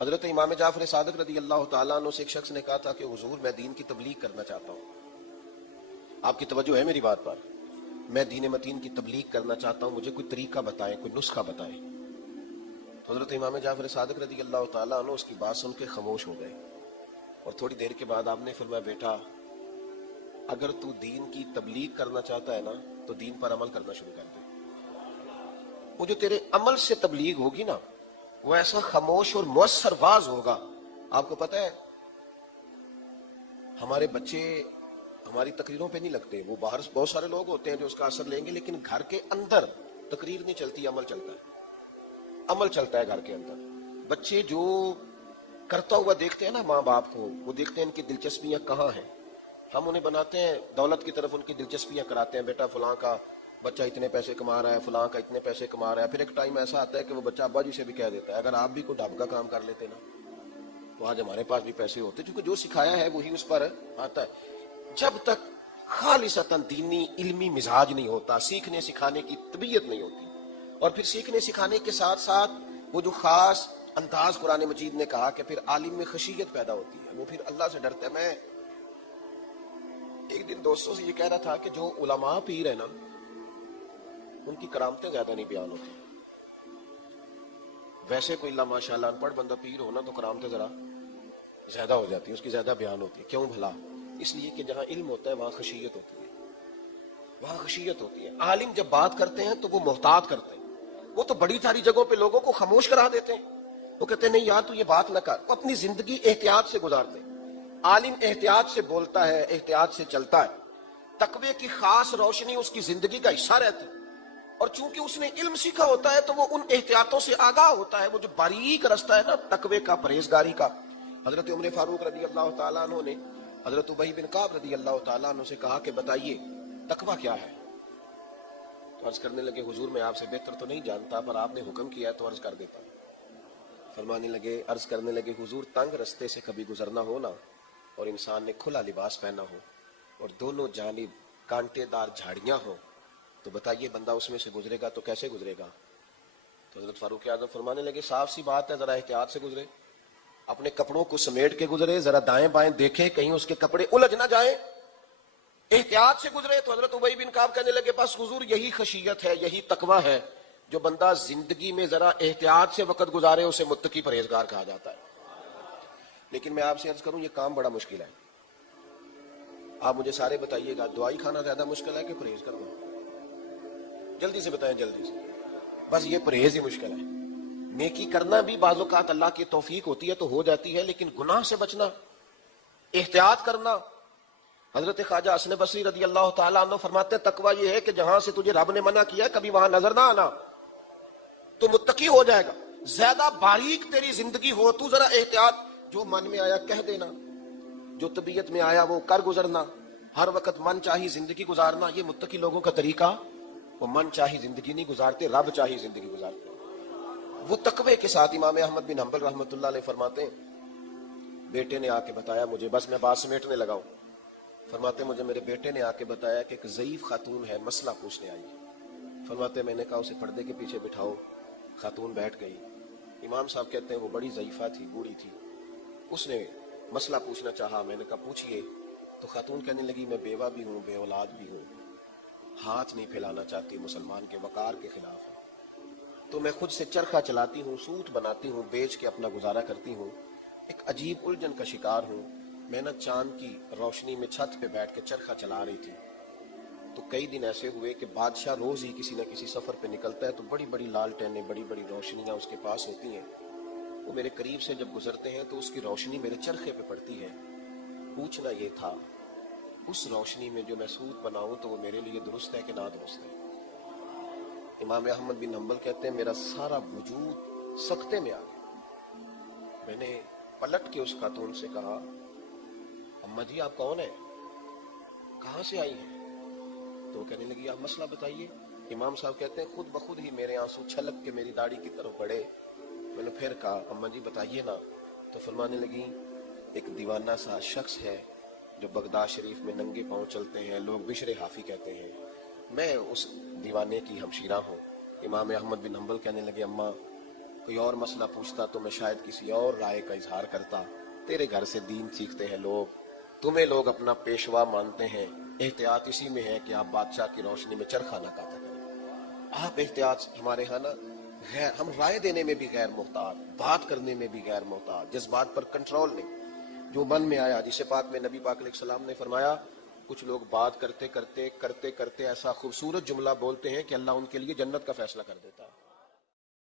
حضرت امام جعفر صادق رضی اللہ تعالیٰ عنہ سے ایک شخص نے کہا تھا کہ حضور میں دین کی تبلیغ کرنا چاہتا ہوں. آپ کی توجہ ہے میری بات پر؟ میں دین متین کی تبلیغ کرنا چاہتا ہوں، مجھے کوئی طریقہ بتائیں، کوئی نسخہ بتائیں. تو حضرت امام جعفر صادق رضی اللہ تعالیٰ عنہ اس کی بات سن کے خاموش ہو گئے، اور تھوڑی دیر کے بعد آپ نے فرمایا بیٹا اگر تو دین کی تبلیغ کرنا چاہتا ہے نا تو دین پر عمل کرنا شروع کر دے. وہ جو تیرے عمل سے تبلیغ ہوگی نا وہ ایسا خاموش اور مؤثر واز ہوگا. آپ کو پتہ ہے ہمارے بچے ہماری تقریروں پہ نہیں لگتے، وہ باہر بہت سارے لوگ ہوتے ہیں جو اس کا اثر لیں گے، لیکن گھر کے اندر تقریر نہیں چلتی، عمل چلتا ہے. عمل چلتا ہے گھر کے اندر. بچے جو کرتا ہوا دیکھتے ہیں نا ماں باپ کو، وہ دیکھتے ہیں ان کی دلچسپیاں کہاں ہیں. ہم انہیں بناتے ہیں دولت کی طرف، ان کی دلچسپیاں کراتے ہیں، بیٹا فلاں کا بچہ اتنے پیسے کما رہا ہے، فلاں کا اتنے پیسے کما رہا ہے. پھر ایک ٹائم ایسا آتا ہے کہ وہ بچہ ابا جی سے بھی کہہ دیتا ہے اگر آپ بھی کوئی ڈھاب کا کام کر لیتے نا تو آج ہمارے پاس بھی پیسے ہوتے، کیونکہ جو سکھایا ہے وہی اس پر آتا ہے. جب تک خالصتاً دینی علمی مزاج نہیں ہوتا، سیکھنے سکھانے کی طبیعت نہیں ہوتی، اور پھر سیکھنے سکھانے کے ساتھ ساتھ وہ جو خاص انداز قرآن مجید نے کہا کہ پھر عالم میں خشیت پیدا ہوتی ہے، وہ پھر اللہ سے ڈرتا ہے. میں ایک دن دوستوں سے یہ کہہ رہا تھا کہ جو علماء پیر ہیں نا ان کی کرامتیں زیادہ نہیں بیان ہوتی. ویسے کوئی اللہ ماشاءاللہ ان پڑھ بندہ پیر ہونا تو کرامتیں ذرا زیادہ ہو جاتی ہیں، اس کی زیادہ بیان ہوتی ہے. کیوں بھلا؟ اس لیے کہ جہاں علم ہوتا ہے وہاں خشیت ہوتی ہے، وہاں خشیت ہوتی ہے. عالم جب بات کرتے ہیں تو وہ محتاط کرتے ہیں، وہ تو بڑی ساری جگہوں پہ لوگوں کو خاموش کرا دیتے ہیں. وہ کہتے ہیں نہیں یار تو یہ بات نہ کر. وہ اپنی زندگی احتیاط سے گزارتے ہیں. عالم احتیاط سے بولتا ہے، احتیاط سے چلتا ہے، تقوی کی خاص روشنی اس کی زندگی کا حصہ رہتی ہے، اور چونکہ اس نے علم سیکھا ہوتا ہے تو وہ ان احتیاطوں سے آگاہ ہوتا ہے. وہ جو باریک رستہ ہے نا تقوی کا، پرہیزگاری کا. حضرت عمر فاروق رضی اللہ تعالیٰ عنہ نے حضرت ابی بن کعب رضی اللہ تعالیٰ عنہ سے کہا کہ بتائیے تقوی کیا ہے؟ تو عرض کرنے لگے حضور میں آپ سے بہتر تو نہیں جانتا پر آپ نے حکم کیا ہے تو عرض کر دیتا ہوں. عرض کرنے لگے حضور تنگ رستے سے کبھی گزرنا ہو نا اور انسان نے کھلا لباس پہنا ہو اور دونوں جانب کانٹے دار جھاڑیاں ہوں تو بتائیے بندہ اس میں سے گزرے گا تو کیسے گزرے گا؟ تو حضرت فاروق اعظم فرمانے لگے صاف سی بات ہے، ذرا احتیاط سے گزرے، اپنے کپڑوں کو سمیٹ کے گزرے، ذرا دائیں بائیں دیکھے کہیں اس کے کپڑے الجھ نہ جائیں، احتیاط سے گزرے. تو حضرت ابی بن کعب کہنے لگے بس حضور یہی خشیت ہے، یہی تقوی ہے. جو بندہ زندگی میں ذرا احتیاط سے وقت گزارے اسے متقی پرہیزگار کہا جاتا ہے. لیکن میں آپ سے عرض کروں یہ کام بڑا مشکل ہے. آپ مجھے سارے بتائیے گا دعائی کھانا زیادہ مشکل ہے کہ پرہیز کرنا؟ جلدی سے بتائیں، جلدی سے. بس یہ پرہیز ہی مشکل ہے. نیکی کرنا بھی بعض اوقات اللہ کی توفیق ہوتی ہے تو ہو جاتی ہے، لیکن گناہ سے بچنا، احتیاط کرنا. حضرت خواجہ حسن بصری رضی اللہ تعالیٰ عنہ فرماتے ہیں تقویٰ یہ ہے کہ جہاں سے تجھے رب نے منع کیا کبھی وہاں نظر نہ آنا تو متقی ہو جائے گا. زیادہ باریک تیری زندگی ہو تو ذرا احتیاط، جو من میں آیا کہہ دینا، جو طبیعت میں آیا وہ کر گزرنا، ہر وقت من چاہی زندگی گزارنا. یہ متقی لوگوں کا طریقہ، وہ من چاہی زندگی نہیں گزارتے، رب چاہی زندگی گزارتے. وہ تقوی کے ساتھ امام احمد بن حنبل رحمۃ اللہ علیہ فرماتے ہیں بیٹے نے آ کے بتایا مجھے، بس میں بات سمیٹنے لگا ہوں، فرماتے مجھے میرے بیٹے نے آ کے بتایا کہ ایک ضعیف خاتون ہے مسئلہ پوچھنے آئی. فرماتے میں نے کہا اسے پردے کے پیچھے بٹھاؤ. خاتون بیٹھ گئی. امام صاحب کہتے ہیں وہ بڑی ضعیفہ تھی، بوڑھی تھی. اس نے مسئلہ پوچھنا چاہا. میں نے کہا پوچھئے. تو خاتون کہنے لگی میں بیوہ بھی ہوں، بے اولاد بھی ہوں، ہاتھ نہیں پھیلانا چاہتی، مسلمان کے وقار کے خلاف ہے، تو میں خود سے چرخہ چلاتی ہوں، سوٹ بناتی ہوں، بیچ کے اپنا گزارا کرتی ہوں. ایک عجیب الجھن کا شکار ہوں. میں نہ چاند کی روشنی میں چھت پہ بیٹھ کے چرخہ چلا رہی تھی تو کئی دن ایسے ہوئے کہ بادشاہ روز ہی کسی نہ کسی سفر پہ نکلتا ہے تو بڑی بڑی لالٹینیں، بڑی بڑی روشنیاں اس کے پاس ہوتی ہیں. وہ میرے قریب سے جب گزرتے ہیں تو اس کی روشنی میرے چرخے پہ پڑتی ہے. پوچھنا یہ تھا اس روشنی میں جو میں سوت بناؤں تو وہ میرے لیے درست ہے کہ نادرست ہے؟ امام احمد بن حنبل کہتے ہیں میرا سارا وجود سکتے میں آ گیا. میں نے پلٹ کے اس خاتون سے کہا اماں جی آپ کون ہیں، کہاں سے آئی ہیں؟ تو وہ کہنے لگی آپ مسئلہ بتائیے. امام صاحب کہتے ہیں خود بخود ہی میرے آنسو چھلک کے میری داڑھی کی طرف بڑھے. میں نے پھر کہا اماں جی بتائیے نا. تو فرمانے لگی ایک دیوانہ سا شخص ہے جو بغداد شریف میں ننگے پاؤں چلتے ہیں، لوگ بشر حافی کہتے ہیں، میں اس دیوانے کی ہمشیرہ ہوں. امام احمد بن حنبل کہنے لگے اماں کوئی اور مسئلہ پوچھتا تو میں شاید کسی اور رائے کا اظہار کرتا. تیرے گھر سے دین سیکھتے ہیں لوگ, تمہیں لوگ اپنا پیشوا مانتے ہیں, احتیاط اسی میں ہے کہ آپ بادشاہ کی روشنی میں چرخہ نہ کاتا کریں. آپ احتیاط, ہمارے ہاں نا ہم رائے دینے میں بھی غیر محتاط, بات کرنے میں بھی غیر محتاط, جذبات پر کنٹرول نہیں, جو من میں آیا. جسے پاک میں نبی پاک علیہ السلام نے فرمایا کچھ لوگ بات کرتے کرتے ایسا خوبصورت جملہ بولتے ہیں کہ اللہ ان کے لیے جنت کا فیصلہ کر دیتا ہے.